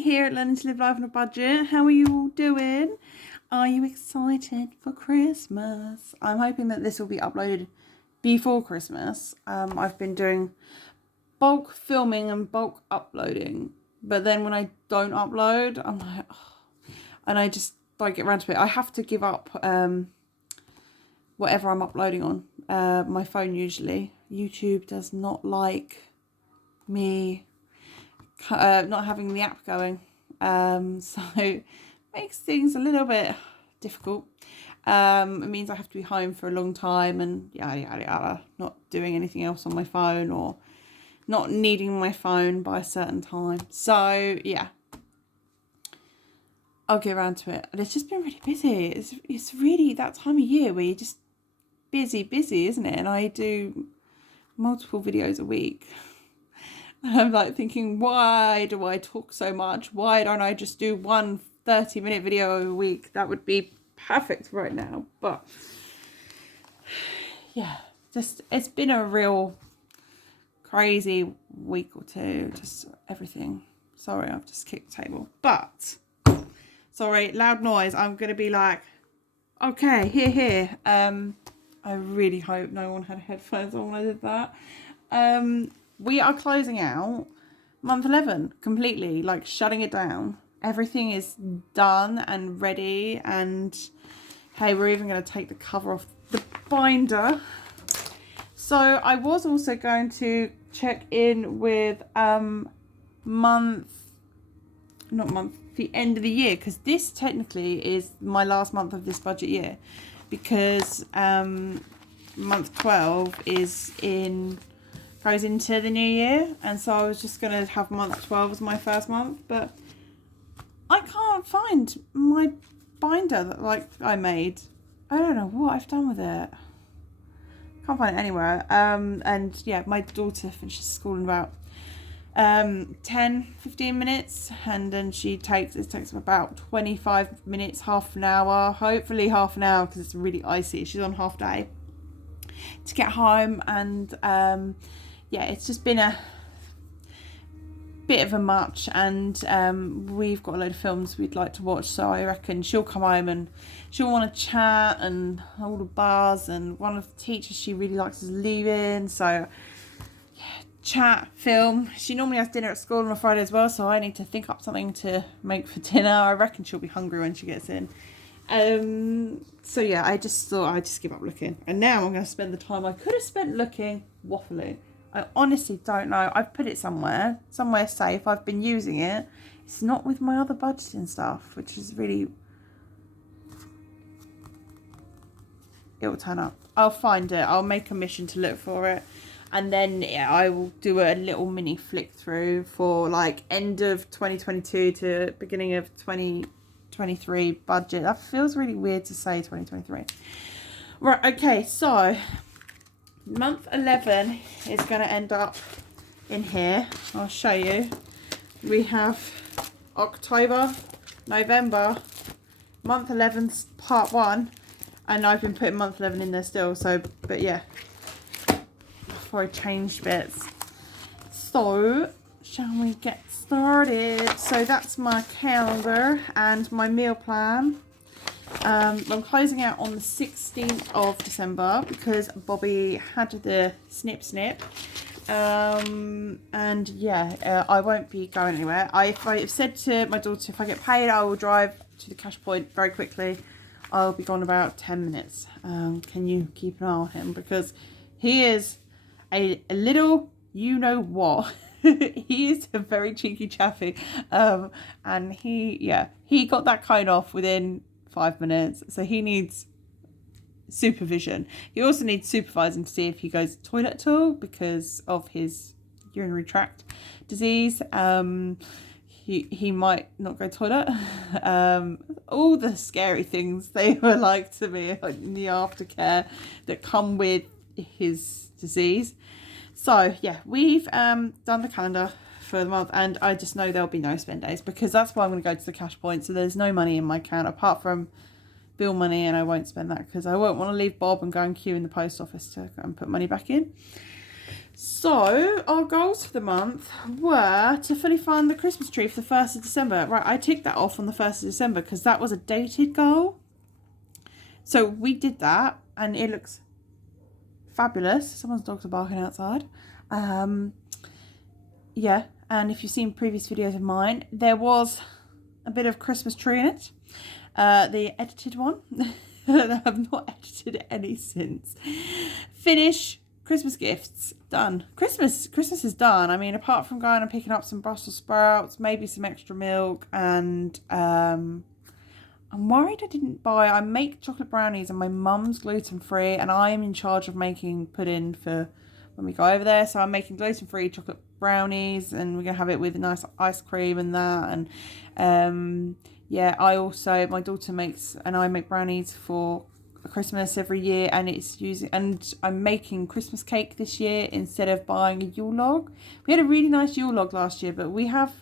here at Learning to Live Life on a Budget. How are you all doing? Are you excited for Christmas? I'm hoping that this will be uploaded before Christmas. I've been doing bulk filming and bulk uploading, but then when I don't upload, I'm like, oh, and I just don't get around to it. I have to give up whatever I'm uploading on my phone usually. YouTube does not like me not having the app going, so it makes things a little bit difficult. It means I have to be home for a long time and yada yada yada, not doing anything else on my phone or not needing my phone by a certain time. So yeah, I'll get around to it. And it's just been really busy. It's really that time of year where you're just busy, isn't it? And I do multiple videos a week. And I'm like thinking, why do I talk so much? Why don't I just do one 30-minute video a week? That would be perfect right now. But yeah, just it's been a real crazy week or two. Just everything. Sorry, I've just kicked the table. But sorry, loud noise. I'm gonna be like, okay, here. I really hope no one had headphones on when I did that. We are closing out month 11 completely, like shutting it down. Everything is done and ready, and hey, we're even going to take the cover off the binder. So I was also going to check in with the end of the year, because this technically is my last month of this budget year, because month 12 goes into the new year, and so I was just going to have month 12 as my first month, but I can't find my binder that I made. I don't know what I've done with it. Can't find it anywhere. And yeah, my daughter finishes school in about 10-15 minutes, and then it takes about 25 minutes, half an hour, hopefully half an hour, because it's really icy. She's on half day to get home, and yeah, it's just been a bit of a much, and we've got a load of films we'd like to watch, so I reckon she'll come home and she'll want to chat and all the bars, and one of the teachers she really likes is leaving, so yeah, chat, film. She normally has dinner at school on a Friday as well, so I need to think up something to make for dinner. I reckon she'll be hungry when she gets in. So yeah, I just thought I'd just give up looking, and now I'm going to spend the time I could have spent looking waffling. I honestly don't know. I've put it somewhere safe. I've been using it. It's not with my other budgeting stuff, which is really... It'll turn up. I'll find it. I'll make a mission to look for it. And then yeah, I will do a little mini flick through for like end of 2022 to beginning of 2023 budget. That feels really weird to say 2023. Right, okay, so... month 11 is going to end up in here. I'll show you. We have October, November, month 11's part 1, and I've been putting month 11 in there still, so, but yeah, before I changed bits. So, shall we get started? So that's my calendar and my meal plan. I'm closing out on the 16th of December because Bobby had the snip. And yeah, I won't be going anywhere. I've said to my daughter, if I get paid, I will drive to the cash point very quickly. I'll be gone about 10 minutes. Can you keep an eye on him? Because he is a little, you know what. He is a very cheeky chappy. And he got that cone off within 5 minutes, so he needs supervision. He also needs supervising to see if he goes to the toilet at all because of his urinary tract disease. He might not go to the toilet. All the scary things they were like to me in the aftercare that come with his disease. So yeah, we've done the calendar for the month, and I just know there'll be no spend days because that's why I'm going to go to the cash point. So there's no money in my account apart from bill money, and I won't spend that because I won't want to leave Bob and go and queue in the post office to go and put money back in. So our goals for the month were to fully fund the Christmas tree for the 1st of December. Right, I ticked that off on the 1st of December because that was a dated goal. So we did that and it looks fabulous. Someone's dogs are barking outside. Yeah, and if you've seen previous videos of mine, there was a bit of Christmas tree in it. The edited one. I have not edited any since. Finish. Christmas gifts done. Christmas is done. I mean, apart from going and picking up some Brussels sprouts, maybe some extra milk, and I'm worried I didn't buy. I make chocolate brownies, and my mum's gluten free, and I'm in charge of making pudding for when we go over there. So I'm making gluten free chocolate brownies, and we're gonna have it with nice ice cream and that. And yeah, I also, my daughter makes, and I make brownies for Christmas every year, and I'm making Christmas cake this year instead of buying a Yule log. We had a really nice Yule log last year, but we have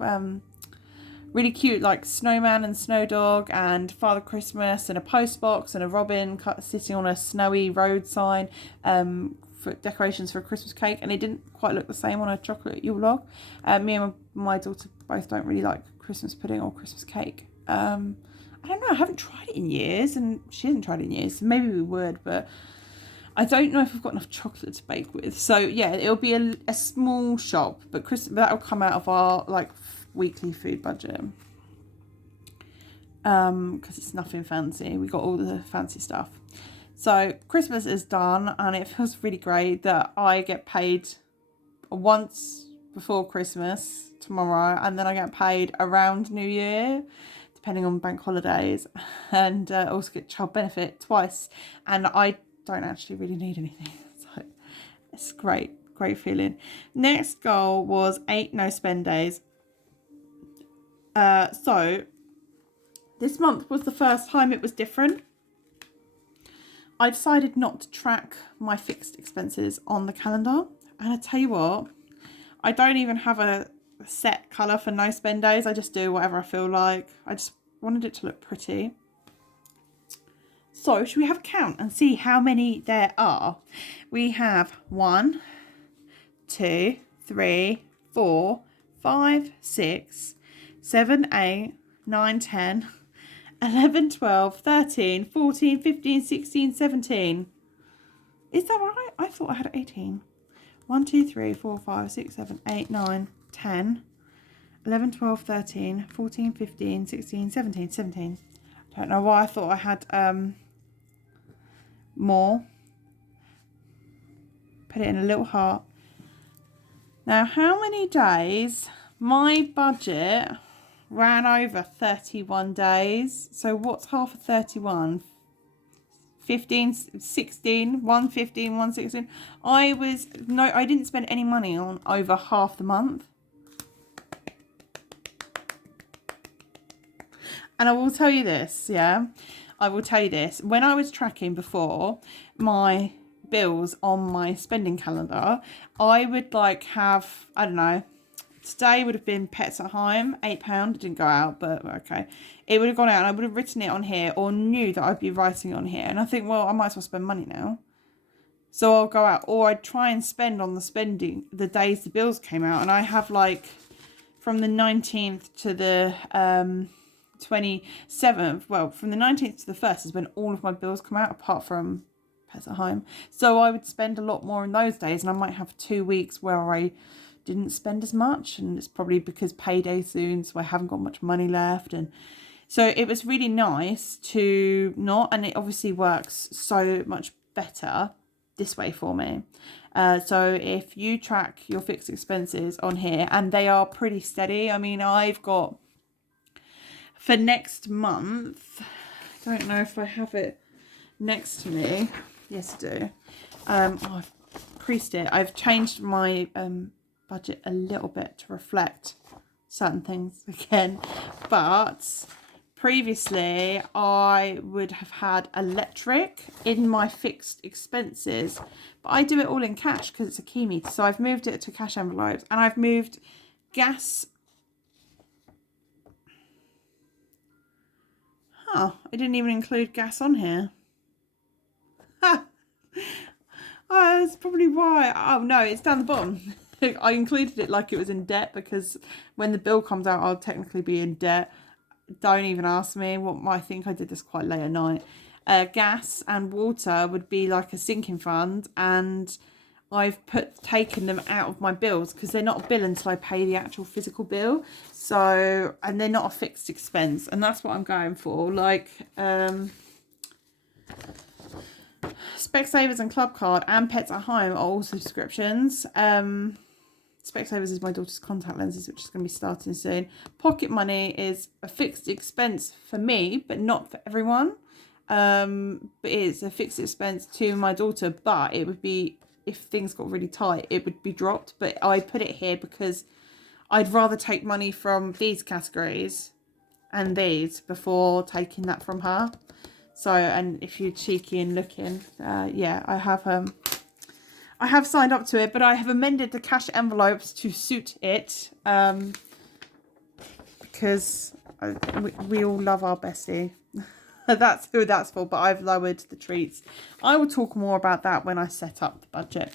really cute like snowman and snow dog and Father Christmas and a post box and a robin sitting on a snowy road sign for decorations for a Christmas cake, and it didn't quite look the same on a chocolate Yule log. Me and my daughter both don't really like Christmas pudding or Christmas cake. I don't know, I haven't tried it in years, and she hasn't tried it in years, so maybe we would, but I don't know if we've got enough chocolate to bake with. So yeah, it'll be a small shop, but that'll come out of our like weekly food budget, because it's nothing fancy. We got all the fancy stuff. So Christmas is done, and it feels really great that I get paid once before Christmas tomorrow, and then I get paid around New Year, depending on bank holidays, and also get child benefit twice, and I don't actually really need anything, so it's great feeling. Next goal was 8 no spend days. So this month was the first time it was different. I decided not to track my fixed expenses on the calendar, and I tell you what, I don't even have a set colour for no spend days. I just do whatever I feel like. I just wanted it to look pretty. So should we have a count and see how many there are? We have 1, 2, 3, 4, 5, 6, 7, 8, 9, 10, 11, 12, 13, 14, 15, 16, 17. Is that right? I thought I had 18. 1, 2, 3, 4, 5, 6, 7, 8, 9, 10, 11, 12, 13, 14, 15, 16, 17, 17. Don't know why I thought I had more. Put it in a little heart. Now, how many days? My budget ran over 31 days. So what's half of 31? 15, 16, 115, 116. I didn't spend any money on over half the month. And I will tell you this, yeah. I will tell you this. When I was tracking before my bills on my spending calendar, I would like have, I don't know, today would have been pets at home, £8. It didn't go out, but okay. It would have gone out and I would have written it on here, or knew that I'd be writing it on here. And I think, well, I might as well spend money now. So I'll go out, or I'd try and spend on the days the bills came out. And I have like from the 19th to the 27th, well, from the 19th to the 1st is when all of my bills come out, apart from pets at home. So I would spend a lot more in those days, and I might have 2 weeks where I didn't spend as much, and it's probably because payday soon, so I haven't got much money left. And so it was really nice to not, and it obviously works so much better this way for me. So if you track your fixed expenses on here, and they are pretty steady. I mean, I've got for next month, I don't know if I have it next to me. Yes, I do. I've increased it. I've changed my budget a little bit to reflect certain things again. But previously, I would have had electric in my fixed expenses. But I do it all in cash because it's a key meter. So I've moved it to cash envelopes, and I've moved gas. I didn't even include gas on here. Ha! Oh, that's probably why. Oh no, it's down the bottom. I included it like it was in debt because when the bill comes out, I'll technically be in debt. Don't even ask me. I think I did this quite late at night. Gas and water would be like a sinking fund, and I've taken them out of my bills because they're not a bill until I pay the actual physical bill. So, and they're not a fixed expense, and that's what I'm going for. Like, Specsavers and Club Card and Pets at Home are all subscriptions. Specsavers is my daughter's contact lenses, which is going to be starting soon. Pocket money is a fixed expense for me, but not for everyone. But it's a fixed expense to my daughter, but it would be, if things got really tight, it would be dropped. But I put it here because I'd rather take money from these categories and these before taking that from her. So, and if you're cheeky and looking, yeah, I have signed up to it, but I have amended the cash envelopes to suit it, because we all love our bestie. That's who that's for, but I've lowered the treats. I will talk more about that when I set up the budget.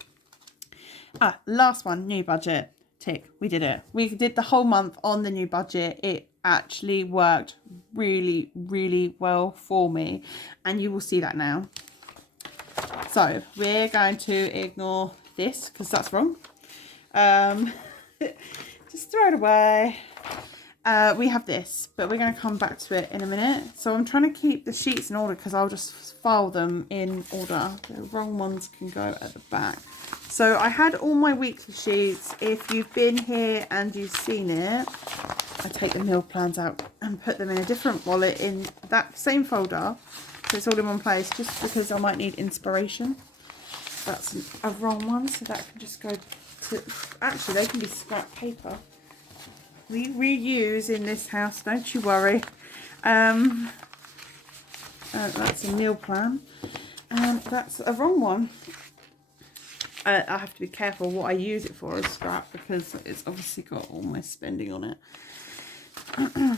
Last one, new budget. Tick, we did it. We did the whole month on the new budget. It actually worked really, really well for me, and you will see that now. So we're going to ignore this because that's wrong. Just throw it away. We have this, but we're going to come back to it in a minute. So I'm trying to keep the sheets in order because I'll just file them in order. The wrong ones can go at the back. So I had all my weekly sheets. If you've been here and you've seen it, I take the meal plans out and put them in a different wallet in that same folder. So it's all in one place, just because I might need inspiration. That's a wrong one, so that can just go to... Actually, they can be scrap paper. We reuse in this house, don't you worry. That's a meal plan. And that's a wrong one. I have to be careful what I use it for as scrap because it's obviously got all my spending on it.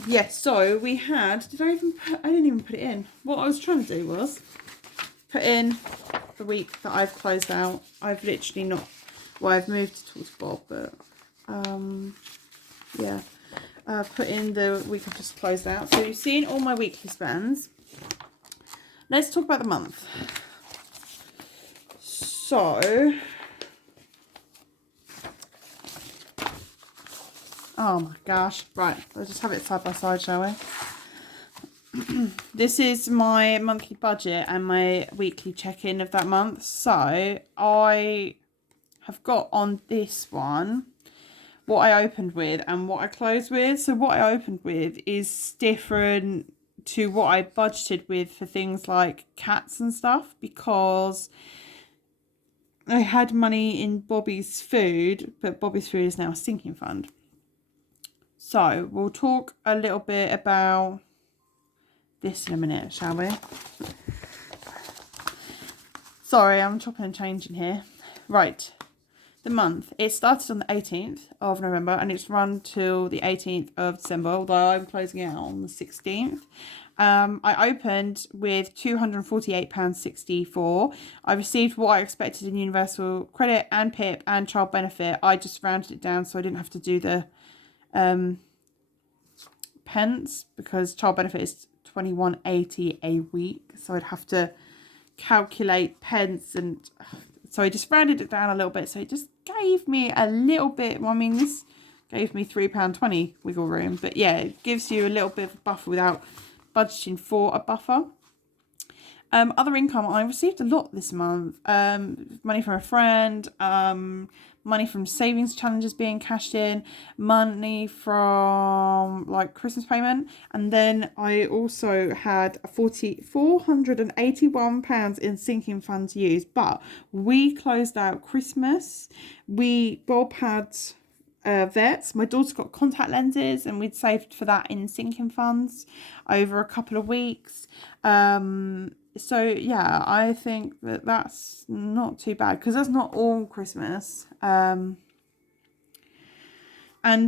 Yes, so we had, I didn't even put it in. What I was trying to do was put in the week that I've closed out. I've literally not, well, I've moved to talk to Bob, but yeah, put in the week I've just closed out. So you've seen all my weekly spends. Let's talk about the month. So, oh my gosh, right, let's just have it side by side, shall we? This is my monthly budget and my weekly check-in of that month. So I have got on this one what I opened with and what I closed with. So what I opened with is different to what I budgeted with for things like cats and stuff, because I had money in Bobby's food, but Bobby's food is now a sinking fund. So we'll talk a little bit about this in a minute, shall we? Sorry, I'm chopping and changing here. Right, the month. It started on the 18th of November and it's run till the 18th of December, although I'm closing it out on the 16th. I opened with £248.64. I received what I expected in universal credit and PIP and child benefit. I just rounded it down so I didn't have to do the pence, because child benefit is £21.80 a week, so I'd have to calculate pence, and so I just rounded it down a little bit, so it just gave me a little bit. Well, I mean, this gave me £3.20 wiggle room, but yeah, it gives you a little bit of a buffer without budgeting for a buffer. Other income, I received a lot this month. Money from a friend, money from savings challenges being cashed in, money from like Christmas payment, and then I also had £481 in sinking fund to use. But we closed out Christmas. Bob had vets. My daughter got contact lenses, and we'd saved for that in sinking funds over a couple of weeks. So yeah, I think that that's not too bad, because that's not all Christmas. And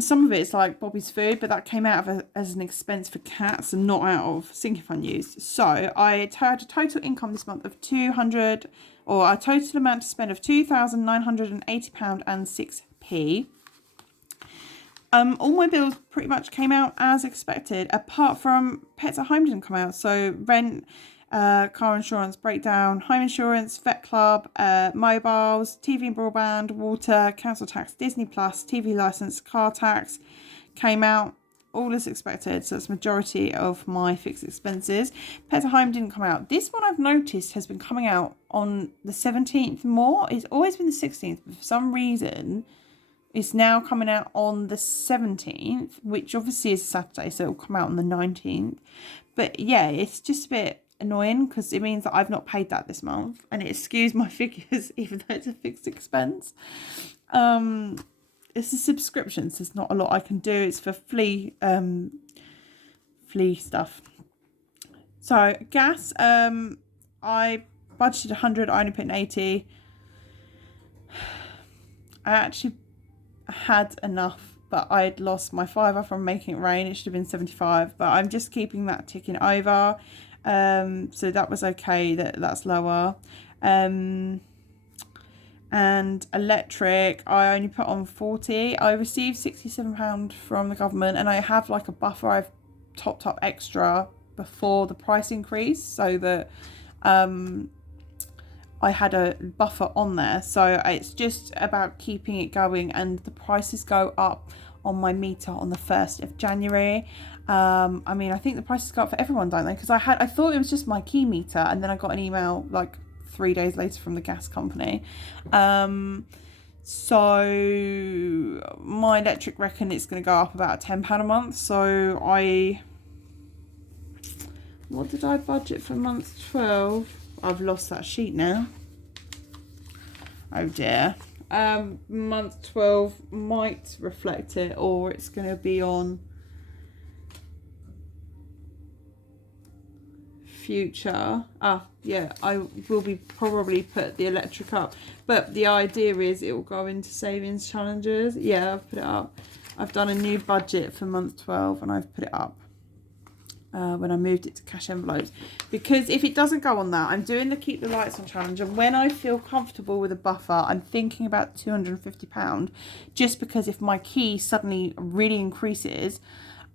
some of it's like Bobby's food, but that came out of as an expense for cats and not out of sinking fund use. So I had a total income this month of or a total amount to spend of £2,980.06. All my bills pretty much came out as expected, apart from pets at home didn't come out. So rent, car insurance, breakdown, home insurance, vet club, mobiles, TV and broadband, water, council tax, Disney Plus, TV license, car tax came out all as expected. So that's majority of my fixed expenses. Pets at home didn't come out. This one I've noticed has been coming out on the 17th more. It's always been the 16th, but for some reason it's now coming out on the 17th, which obviously is a Saturday, so it'll come out on the 19th. But yeah, it's just a bit annoying because it means that I've not paid that this month, and it skews my figures even though it's a fixed expense. It's a subscription, so there's not a lot I can do. It's for flea stuff. So gas, I budgeted 100, I only put in 80. I actually had enough, but I'd lost my £5 from making it rain. It should have been 75, but I'm just keeping that ticking over. So that was okay, that's lower. And electric, I only put on 40. I received £67 from the government, and I have like a buffer I've topped up extra before the price increase, so that I had a buffer on there. So it's just about keeping it going, and the prices go up on my meter on the 1st of January. I mean, I think the prices go up for everyone, don't they? Because I thought it was just my key meter, and then I got an email like 3 days later from the gas company. So my electric, reckon it's going to go up about £10 a month. So what did I budget for month 12? I've lost that sheet now. Oh dear. Month 12 might reflect it, or it's going to be on future. Yeah, I will be probably put the electric up, but the idea is it will go into savings challenges. Yeah, I've put it up. I've done a new budget for month 12 and I've put it up when I moved it to cash envelopes, because if it doesn't go on that, I'm doing the keep the lights on challenge, and when I feel comfortable with a buffer, I'm thinking about £250, just because if my key suddenly really increases,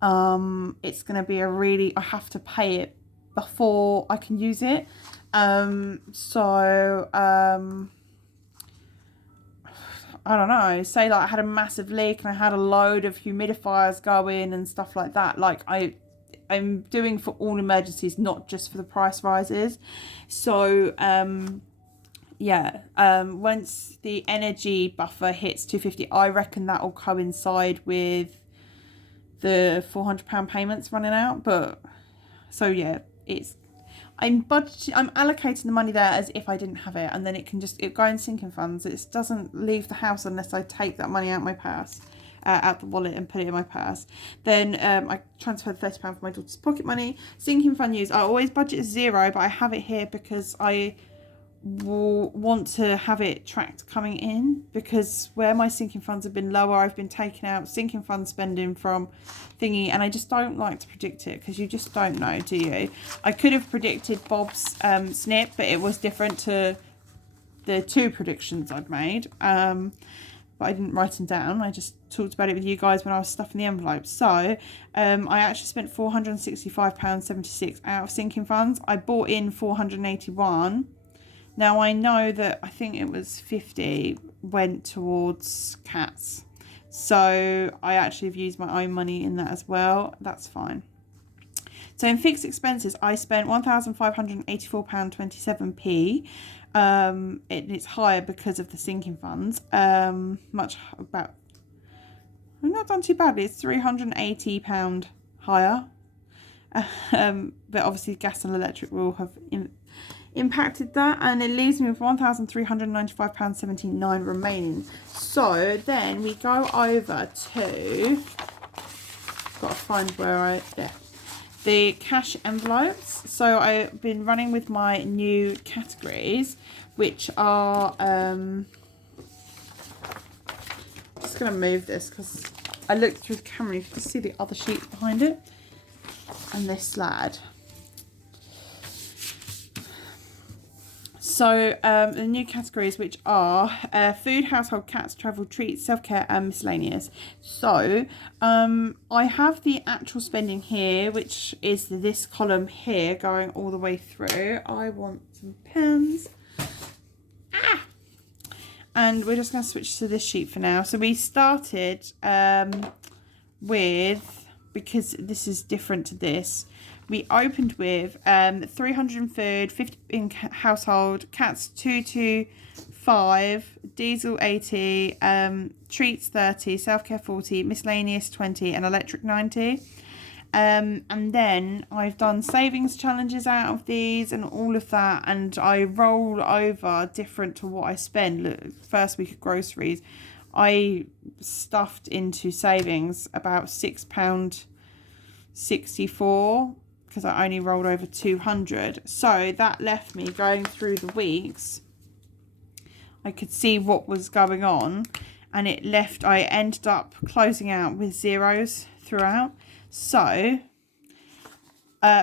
it's going to be I have to pay it before I can use it. I don't know, say like I had a massive leak and I had a load of humidifiers going and stuff like that. Like I'm doing for all emergencies, not just for the price rises. So once the energy buffer hits 250, I reckon that will coincide with the £400 payments running out. But so yeah, I'm allocating the money there as if I didn't have it, and then it go in sinking funds. It doesn't leave the house unless I take that money out my purse, out the wallet, and put it in my purse. Then I transferred £30 for my daughter's pocket money. Sinking fund use, I always budget 0, but I have it here because I want to have it tracked coming in, because where my sinking funds have been lower, I've been taking out sinking fund spending from thingy, and I just don't like to predict it, because you just don't know, do you? I could have predicted Bob's snip, but it was different to the 2 predictions I'd made, but I didn't write them down. I just talked about it with you guys when I was stuffing the envelopes. So I actually spent £465.76 out of sinking funds. I bought in 481. Now I know that I think it was 50 went towards cats. So I actually have used my own money in that as well. That's fine. So in fixed expenses, I spent £1,584.27p. It's higher because of the sinking funds. I've not done too badly. It's £380 higher. But obviously gas and electric will have impacted that, and it leaves me with £1,395.79 remaining. So then we go over to, gotta find where the cash envelopes. So I've been running with my new categories, which are just gonna move this because I looked through the camera, you can see the other sheet behind it and this slide. So the new categories, which are food, household, cats, travel, treats, self-care and miscellaneous. So I have the actual spending here, which is this column here going all the way through. I want some pens. And we're just going to switch to this sheet for now. So we started with, because this is different to this, we opened with 300 in food, 50 in household, cats 2 to 5, diesel 80, treats 30, self-care 40, miscellaneous 20 and electric 90. And then I've done savings challenges out of these and all of that, and I roll over different to what I spend. Look, first week of groceries, I stuffed into savings about £6.64 because I only rolled over 200. So that left me going through the weeks. I could see what was going on, and I ended up closing out with zeros throughout. So,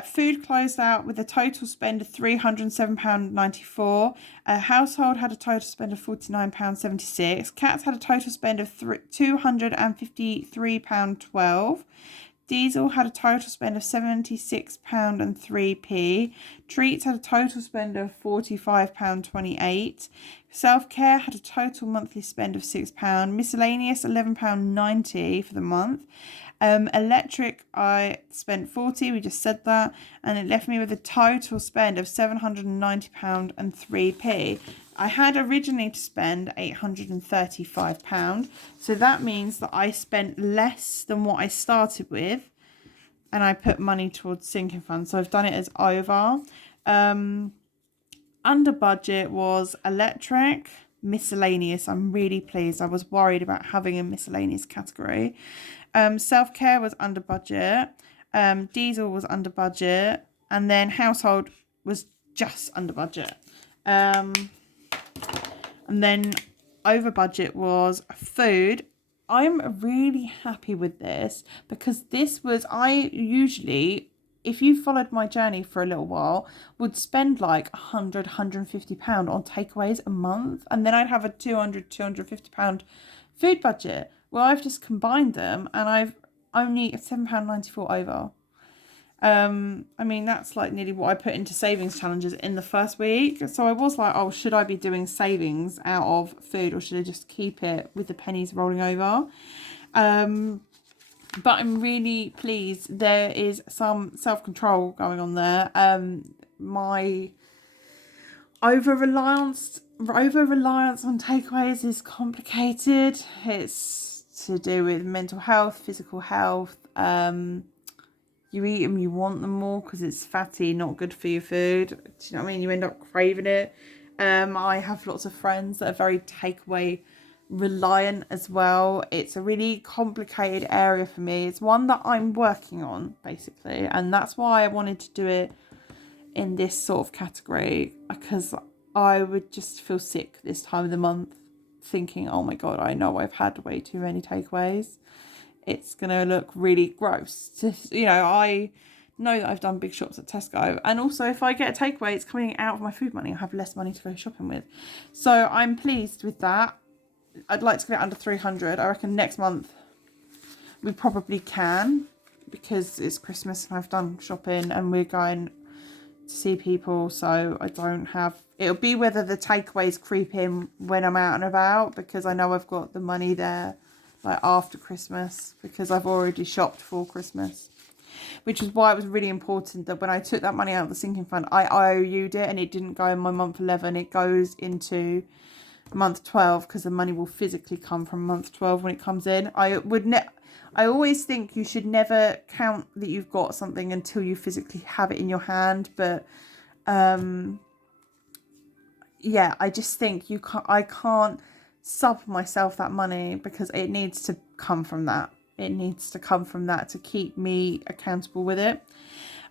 food closed out with a total spend of £307.94. Household had a total spend of £49.76. Cats had a total spend of £253.12. Diesel had a total spend of £76.03. Treats had a total spend of £45.28. Self-care had a total monthly spend of £6. Miscellaneous £11.90 for the month. Electric, I spent 40, we just said that, and it left me with a total spend of £790.03. I had originally to spend £835, so that means that I spent less than what I started with, and I put money towards sinking funds, so I've done it as over. Under budget was electric, miscellaneous. I'm really pleased. I was worried about having a miscellaneous category. Self-care was under budget. Diesel was under budget. And then household was just under budget. And then over budget was food. I'm really happy with this because I usually, if you followed my journey for a little while, would spend like £100-150 on takeaways a month, and then I'd have a £200-250 food budget. Well, I've just combined them and I've only £7.94 over. I mean, that's like nearly what I put into savings challenges in the first week. So I was like, oh, should I be doing savings out of food, or should I just keep it with the pennies rolling over? But I'm really pleased. There is some self-control going on there. My over-reliance on takeaways is complicated. It's to do with mental health, physical health. You eat them, you want them more because it's fatty, not good for your food. Do you know what I mean? You end up craving it. I have lots of friends that are very takeaway reliant as well. It's a really complicated area for me. It's one that I'm working on, basically, and that's why I wanted to do it in this sort of category, because I would just feel sick this time of the month thinking, oh my god, I know I've had way too many takeaways. It's gonna look really gross. I know that I've done big shops at Tesco, and also if I get a takeaway, it's coming out of my food money. I have less money to go shopping with, so I'm pleased with that. I'd like to get it under 300. I reckon next month we probably can, because it's Christmas and I've done shopping and we're going to see people, so I don't have, it'll be whether the takeaways creep in when I'm out and about, because I know I've got the money there like after Christmas, because I've already shopped for Christmas, which is why it was really important that when I took that money out of the sinking fund, I IOU'd it, and it didn't go in my month 11, it goes into month 12, because the money will physically come from month 12 when it comes in. I always think you should never count that you've got something until you physically have it in your hand, but yeah, I just think I can't sub myself that money, because it needs to come from that. It needs to come from that to keep me accountable with it.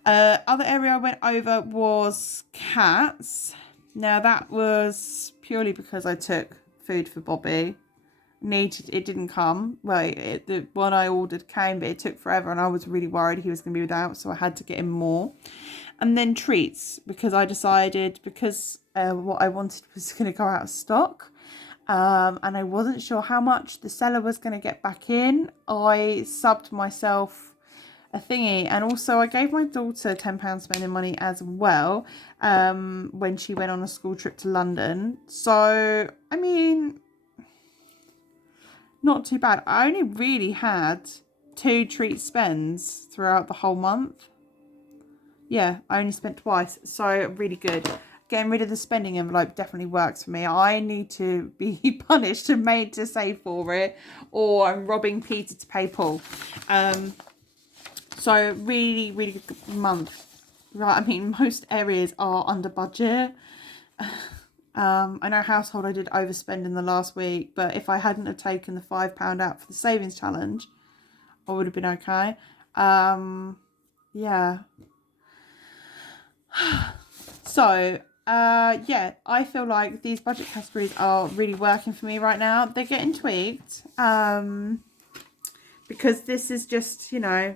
Other area I went over was cats. Now that was purely because I took food for Bobby. It didn't come. Well, the one I ordered came, but it took forever, and I was really worried he was going to be without, so I had to get him more. And then treats, because I decided, because what I wanted was going to go out of stock. And I wasn't sure how much the seller was going to get back in. I subbed myself a thingy, and also I gave my daughter £10 spending money as well when she went on a school trip to London. So, I mean, not too bad. I only really had 2 treat spends throughout the whole month. Yeah, I only spent twice, so really good. Getting rid of the spending envelope definitely works for me. I need to be punished and made to save for it, or I'm robbing Peter to pay Paul. So really, really good month. Right, I mean, most areas are under budget. I know household I did overspend in the last week, but if I hadn't have taken the £5 out for the savings challenge, I would have been okay. Yeah. So, yeah, I feel like these budget categories are really working for me right now. They're getting tweaked, because this is just, you know,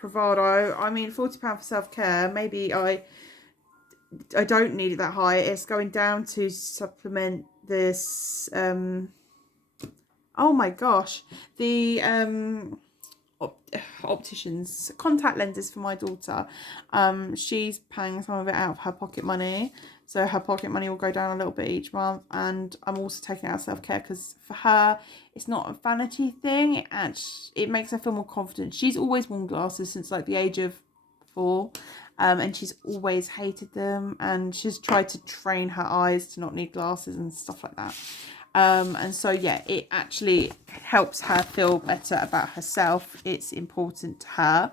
bravado. I mean, £40 for self-care, maybe I don't need it that high. It's going down to supplement this, oh my gosh, the opticians contact lenses for my daughter. She's paying some of it out of her pocket money, so her pocket money will go down a little bit each month, and I'm also taking out self-care because for her it's not a vanity thing, and it makes her feel more confident. She's always worn glasses since like the age of 4, and she's always hated them, and she's tried to train her eyes to not need glasses and stuff like that. And so yeah, it actually helps her feel better about herself. It's important to her,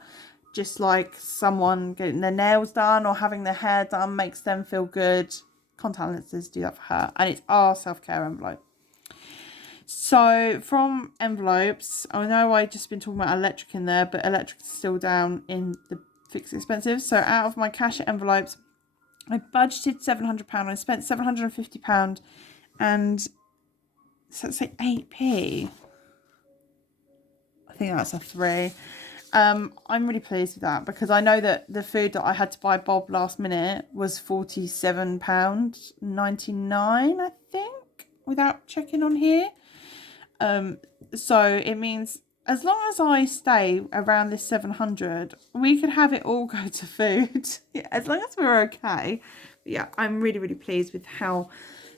just like someone getting their nails done or having their hair done makes them feel good. Contact lenses do that for her, and it's our self-care envelope. So from envelopes, I know I just been talking about electric in there, but electric is still down in the fixed expensive. So out of my cash envelopes, I budgeted £700. I spent £750, and so let's say 8p. I think that's a 3. I'm really pleased with that, because I know that the food that I had to buy Bob last minute was £47.99, I think, without checking on here. So it means as long as I stay around this 700, we could have it all go to food. Yeah, as long as we're okay. But yeah, I'm really, really pleased with how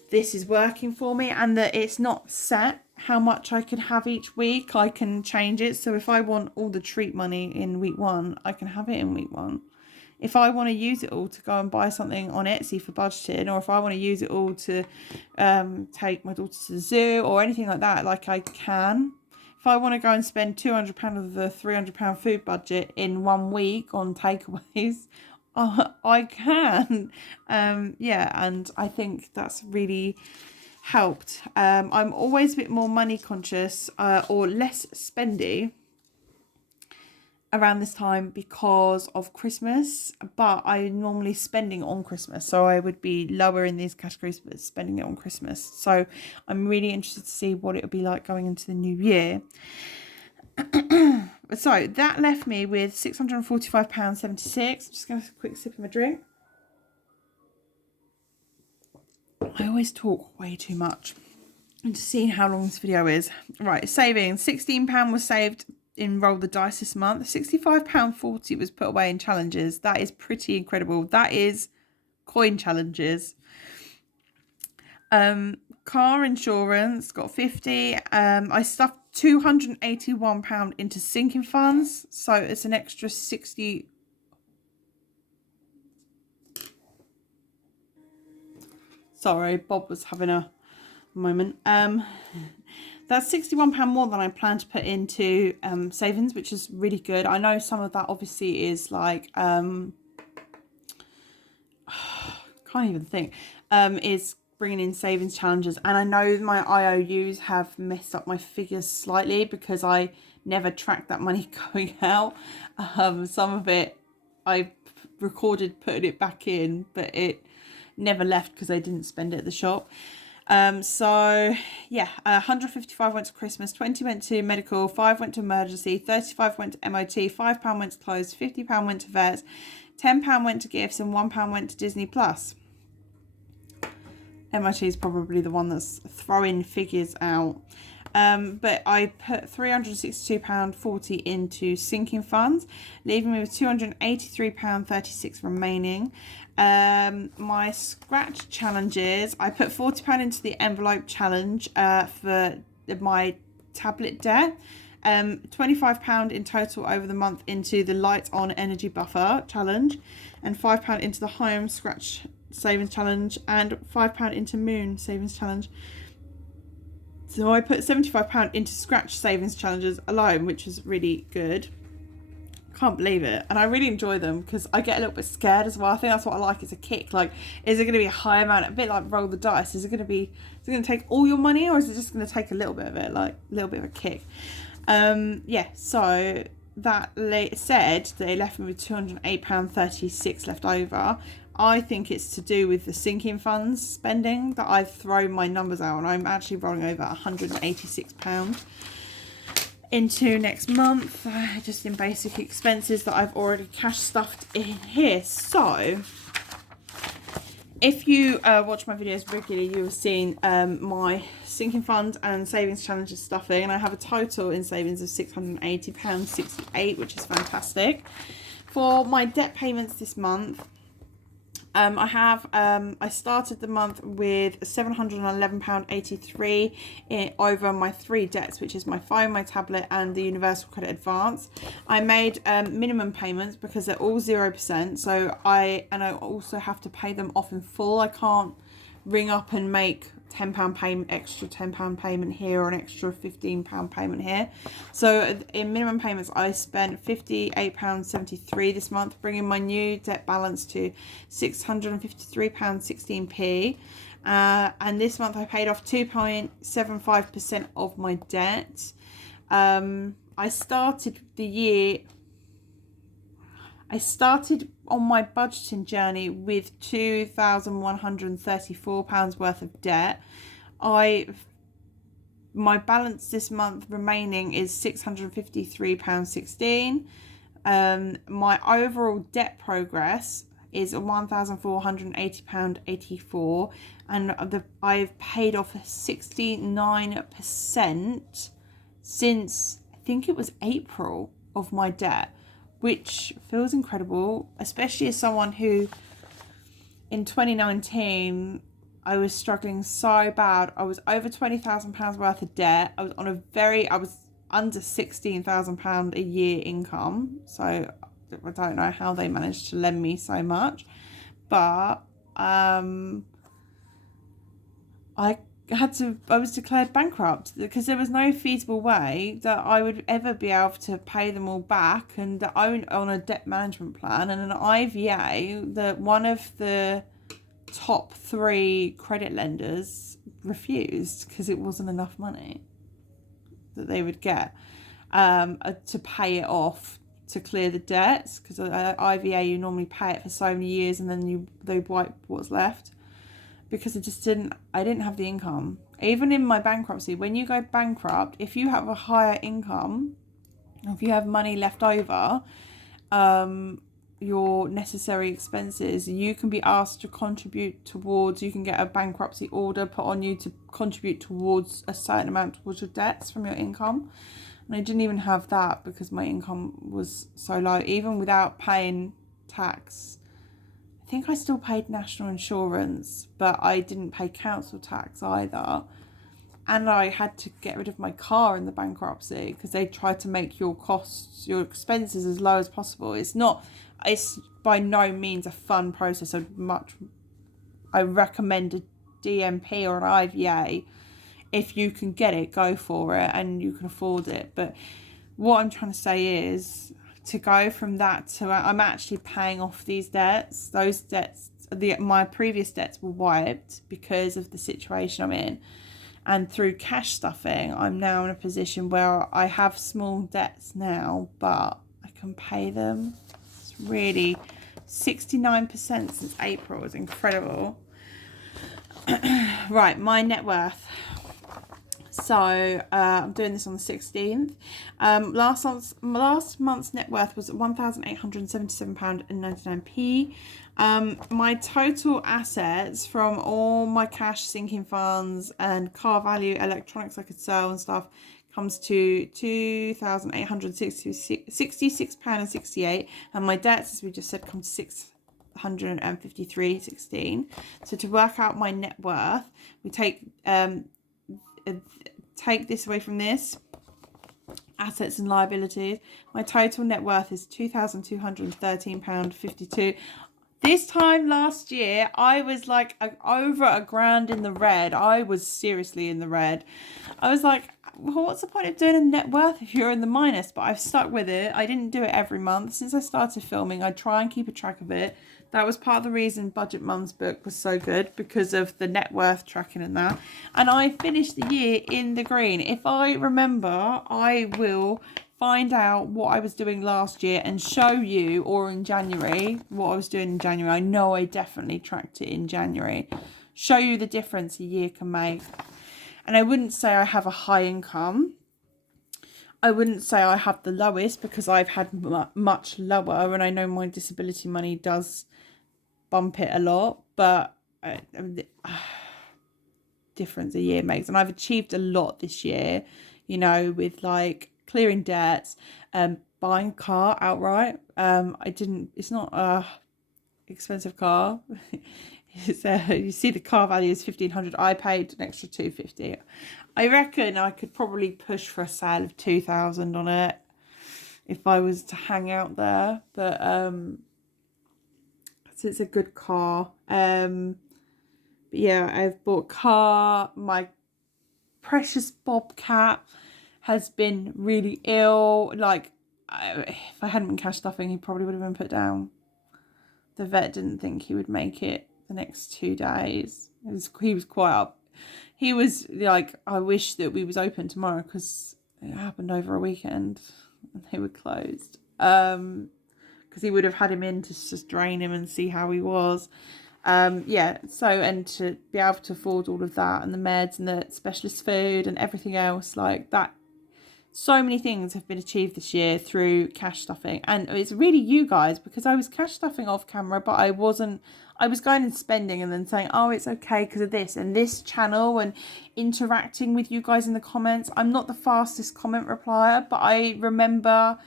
this is working for me, and that it's not set how much I can have each week. I can change it. So if I want all the treat money in week 1, I can have it in week 1. If I want to use it all to go and buy something on Etsy for budgeting, or if I want to use it all to take my daughter to the zoo or anything like that, like I can. If I want to go and spend £200 of the £300 food budget in 1 week on takeaways, I can. Yeah, and I think that's really helped. I'm always a bit more money conscious, or less spendy around this time because of Christmas, but I'm normally spending on Christmas, so I would be lower in these categories but spending it on Christmas. So I'm really interested to see what it would be like going into the new year. So that left me with £645.76. Just going to have a quick sip of my drink. I always talk way too much. And just seeing how long this video is. Right, savings. £16 was saved in Roll the Dice this month. £65.40 was put away in challenges. That is pretty incredible. That is coin challenges. Car insurance got 50. I stuffed £281 into sinking funds, so it's an extra 60. Sorry, Bob was having a moment. That's £61 more than I planned to put into savings, which is really good. I know some of that obviously is like can't even think, is bringing in savings challenges, and I know my IOUs have messed up my figures slightly because I never tracked that money going out. Some of it I recorded putting it back in, but it never left because I didn't spend it at the shop. So yeah, 155 went to Christmas, 20 went to medical, 5 went to emergency, 35 went to MOT, £5 went to clothes, £50 went to vets, £10 went to gifts and £1 went to Disney Plus. MIT is probably the one that's throwing figures out. But I put £362.40 into sinking funds, leaving me with £283.36 remaining. My scratch challenges, I put £40 into the envelope challenge for my tablet debt. £25 in total over the month into the light on energy buffer challenge, and £5 into the home scratch savings challenge, and £5 into moon savings challenge. So I put £75 into scratch savings challenges alone, which is really good. Can't believe it. And I really enjoy them because I get a little bit scared as well. I think that's what I like, is a kick. Like, is it going to be a high amount? A bit like roll the dice. Is it going to take all your money, or is it just going to take a little bit of it, like a little bit of a kick? Yeah, so that said, they left me with £208.36 left over. I think it's to do with the sinking funds spending that I've thrown my numbers out, and I'm actually rolling over £186 into next month, just in basic expenses that I've already cash stuffed in here. So if you watch my videos regularly, you have seen my sinking fund and savings challenges stuffing, and I have a total in savings of £680.68, which is fantastic. For my debt payments this month, I started the month with £711.83 over my 3 debts, which is my phone, my tablet, and the Universal Credit Advance. I made minimum payments because they're all 0%. So I also have to pay them off in full. I can't ring up and make £10 payment, extra £10 payment here, or an extra £15 payment here. So in minimum payments, I spent £58.73 this month, bringing my new debt balance to £653.16p. And this month I paid off 2.75% of my debt. I started on my budgeting journey with £2,134 worth of debt. My balance this month remaining is £653.16. My overall debt progress is £1,480.84, and I've paid off 69% since, I think it was April, of my debt, which feels incredible, especially as someone who in 2019 I was struggling so bad. I was over £20,000 worth of debt. I was under £16,000 a year income, so I don't know how they managed to lend me so much, but I was declared bankrupt because there was no feasible way that I would ever be able to pay them all back, and that I went on a debt management plan and an IVA that one of the top 3 credit lenders refused because it wasn't enough money that they would get to pay it off to clear the debts, because IVA, you normally pay it for so many years and then they wipe what's left. Because I didn't have the income. Even in my bankruptcy, when you go bankrupt, if you have a higher income, if you have money left over, your necessary expenses, you can be asked to contribute towards, you can get a bankruptcy order put on you to contribute towards a certain amount towards your debts from your income. And I didn't even have that because my income was so low. Even without paying tax, I think I still paid national insurance, but I didn't pay council tax either. And I had to get rid of my car in the bankruptcy because they tried to make your costs, your expenses as low as possible. It's by no means a fun process. I recommend a DMP or an IVA. If you can get it, go for it and you can afford it. But what I'm trying to say is, to go from that to I'm actually paying off these debts. Those debts, my previous debts were wiped because of the situation I'm in. And through cash stuffing, I'm now in a position where I have small debts now, but I can pay them. It's really 69% since April is incredible. Right, my net worth. So I'm doing this on the 16th. Last month's net worth was £1,877.99. My total assets from all my cash, sinking funds and car value, electronics I could sell and stuff, comes to £2,866.68, and my debts, as we just said, come to £653.16. So to work out my net worth, we take this away from this, assets and liabilities. My total net worth is £2,213.52. This time last year, I was like over £1,000 in the red. I was seriously in the red. I was like, well, what's the point of doing a net worth if you're in the minus? But I've stuck with it. I didn't do it every month. Since I started filming, I try and keep a track of it. That was part of the reason Budget Mum's book was so good, because of the net worth tracking and that. And I finished the year in the green. If I remember, I will find out what I was doing last year and show you, or in January, what I was doing in January. I know I definitely tracked it in January. Show you the difference a year can make. And I wouldn't say I have a high income. I wouldn't say I have the lowest, because I've had much lower, and I know my disability money does bump it a lot, but difference a year makes. And I've achieved a lot this year, you know, with like clearing debts, buying a car outright. It's not a expensive car. You see the car value is £1,500. I paid an extra £250. I reckon I could probably push for a sale of £2,000 on it if I was to hang out there. But so it's a good car. But yeah, I've bought a car. My precious Bobcat has been really ill. Like, if I hadn't been cash stuffing, he probably would have been put down. The vet didn't think he would make it the next 2 days. He was quite up. He was like, I wish that we was open tomorrow, because it happened over a weekend and they were closed. Because he would have had him in to just drain him and see how he was. Yeah, so, and to be able to afford all of that, and the meds and the specialist food and everything else like that. So many things have been achieved this year through cash stuffing, and it's really you guys, because I was cash stuffing off camera, but I was going and spending and then saying, oh, it's okay because of this and this channel, and interacting with you guys in the comments. I'm not the fastest comment replier, but I remember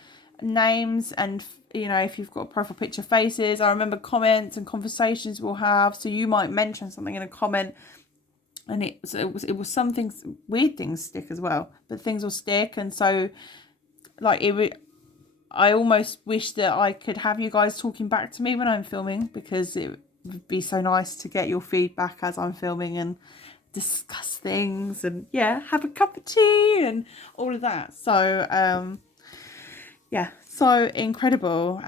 names, and you know, if you've got a profile picture, faces. I remember comments and conversations we'll have. So you might mention something in a comment, and it was some things, weird things stick as well, but things will stick. And so like I almost wish that I could have you guys talking back to me when I'm filming, because it would be so nice to get your feedback as I'm filming and discuss things, and yeah, have a cup of tea and all of that. So yeah, so incredible.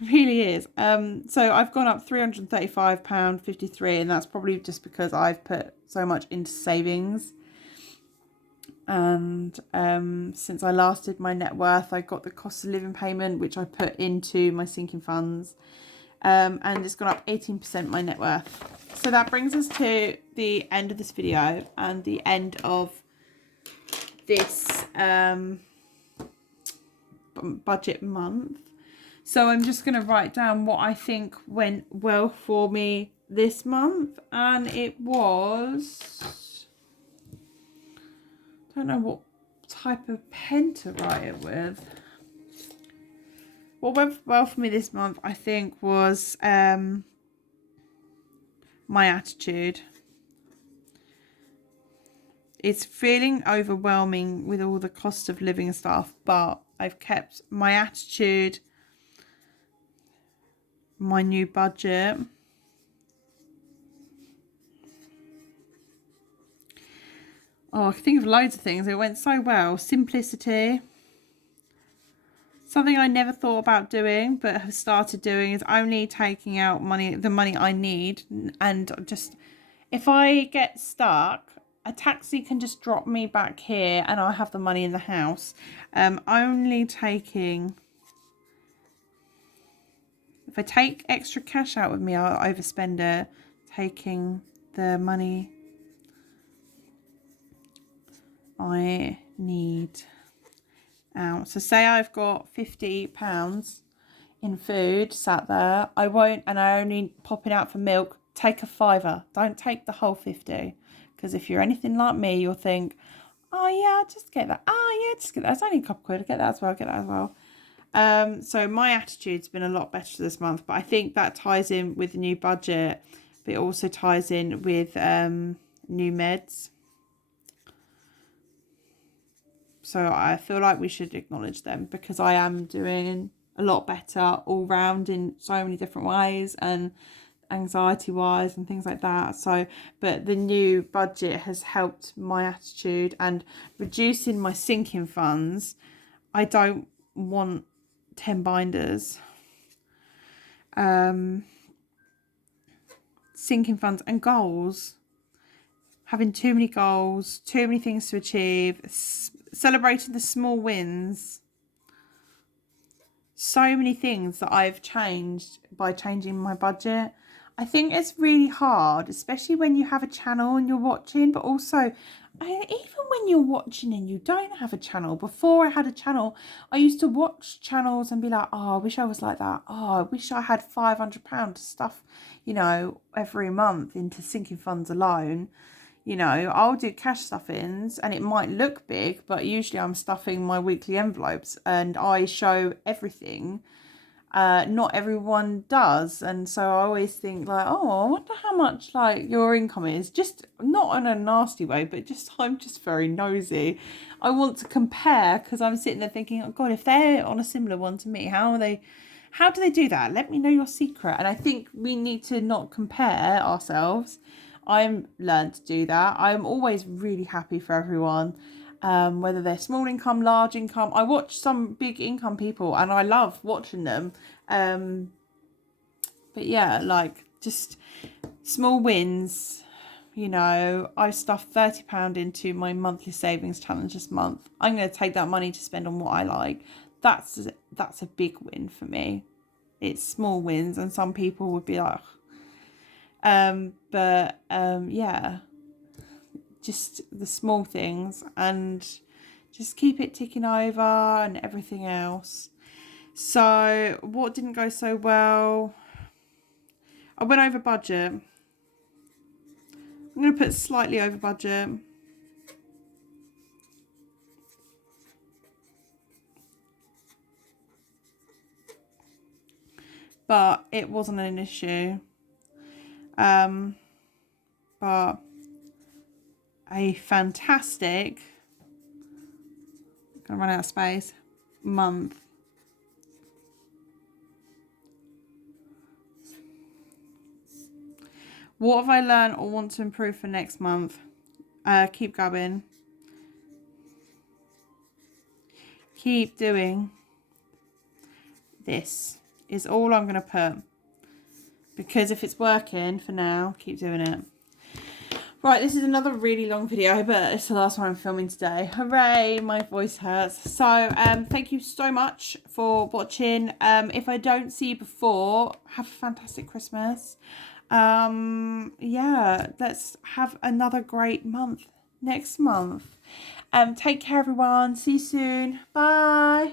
Really is. So I've gone up £335.53, and that's probably just because I've put so much into savings. And since I last did my net worth, I got the cost of living payment, which I put into my sinking funds, and it's gone up 18% my net worth. So that brings us to the end of this video and the end of this budget month. So I'm just going to write down what I think went well for me this month, and it was, I don't know what type of pen to write it with. What went well for me this month, I think, was my attitude. It's feeling overwhelming with all the cost of living and stuff, but I've kept my attitude, my new budget, I can think of loads of things. It went so well. Simplicity. Something I never thought about doing, but have started doing, is only taking out the money I need. And just, if I get stuck, a taxi can just drop me back here and I'll have the money in the house. Only taking, if I take extra cash out with me, I'll overspend it. Taking the money I need out. So say I've got £50 in food sat there, I won't, and I only popping out for milk, take a fiver. Don't take the whole 50, because if you're anything like me, you'll think, oh yeah, I'll just get that. Oh yeah, just get that. It's only a couple quid. I'll get that as well. Get that as well. So my attitude's been a lot better this month, but I think that ties in with the new budget, but it also ties in with new meds. So I feel like we should acknowledge them, because I am doing a lot better all round in so many different ways, and anxiety wise and things like that. So, but the new budget has helped my attitude, and reducing my sinking funds. I don't want 10 binders. Sinking funds and goals. Having too many goals, too many things to achieve, celebrating the small wins. So many things that I've changed by changing my budget. I think it's really hard, especially when you have a channel and you're watching, but also even when you're watching and you don't have a channel. Before I had a channel, I used to watch channels and be like, oh, I wish I was like that. Oh, I wish I had £500 stuff, every month into sinking funds alone. I'll do cash stuffings and it might look big, but usually I'm stuffing my weekly envelopes and I show everything. Not everyone does. And so I always think like, oh, I wonder how much like your income is. Just not in a nasty way, but I'm just very nosy. I want to compare, because I'm sitting there thinking, oh God, if they're on a similar one to me, how do they do that? Let me know your secret. And I think we need to not compare ourselves. I'm learned to do that. I'm always really happy for everyone, whether they're small income, large income. I watch some big income people and I love watching them. But yeah, like just small wins. I stuffed £30 into my monthly savings challenge this month. I'm going to take that money to spend on what I like. That's a big win for me. It's small wins, and some people would be like, yeah, just the small things, and just keep it ticking over and everything else. So what didn't go so well? I went over budget. I'm going to put slightly over budget. But it wasn't an issue. But a fantastic, gonna run out of space, month. What have I learned or want to improve for next month? Keep going. Keep doing. This is all I'm going to put. Because if it's working for now, keep doing it. Right, this is another really long video, but it's the last one I'm filming today. Hooray, my voice hurts. So, thank you so much for watching. If I don't see you before, have a fantastic Christmas. Yeah, let's have another great month next month. Take care, everyone. See you soon. Bye.